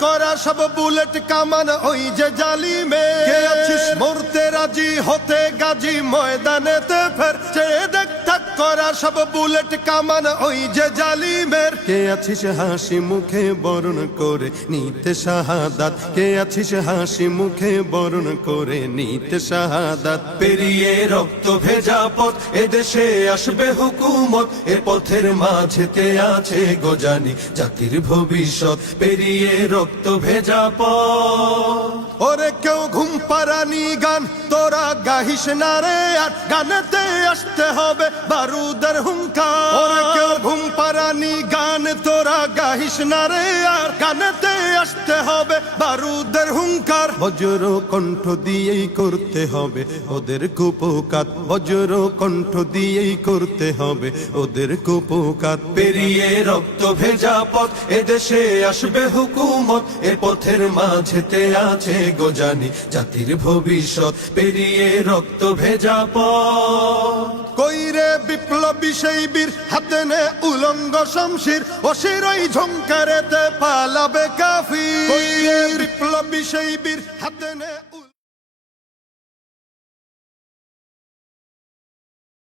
করা সব বুলেট কামান ওই যে জালিমে কে আছিস? মরতে রাজি হতে গাজী ময়দানেতে ফের চেয়ে দেখ থাক করা সব বুলেট কামান। ওই যে জালিমের। কে আছিস হাসি মুখে বরণ করে নিতে শাহাদাত? কে আছিস হাসি মুখে বরণ করে নিতে শাহাদাত? পেরিয়ে রক্ত ভেজা পথ, এদেশে আসবে হুকুমত। এ পথের মাঝেতে আছে গোজানি জাতির ভবিষ্যৎ। পেরিয়ে রক্ত ভেজা পথ। ওরে কেউ ঘুম পারানি গান, তোরা গাহিস না রে আর। গানেতে আসতে হবে বারুদের হুঙ্কার ঘুম পারানি গান তোরা গাহিস না রে আর গানেতে আসতে হবে বারুদের হুঙ্কার বজ্র কণ্ঠ দিয়েই করতে হবে ওদের কুপোকাত বজ্র কণ্ঠ দিয়েই করতে হবে ওদের কুপোকাত পেরিয়ে রক্ত ভেজা পথ এদেশে আসবে হুকুমত এ পথের মাঝেতে আছে গোজানি জাতির ভবিষ্যৎ পেরিয়ে রক্ত ভেজা পথ কইরে বিপ্লবী সেই বীর, হাতে নে উলঙ্গ শমশির অশিরই ঝঙ্কারেতে পালাবে কাফি কইরে বিপ্লবী সেই বীর, হাতে নে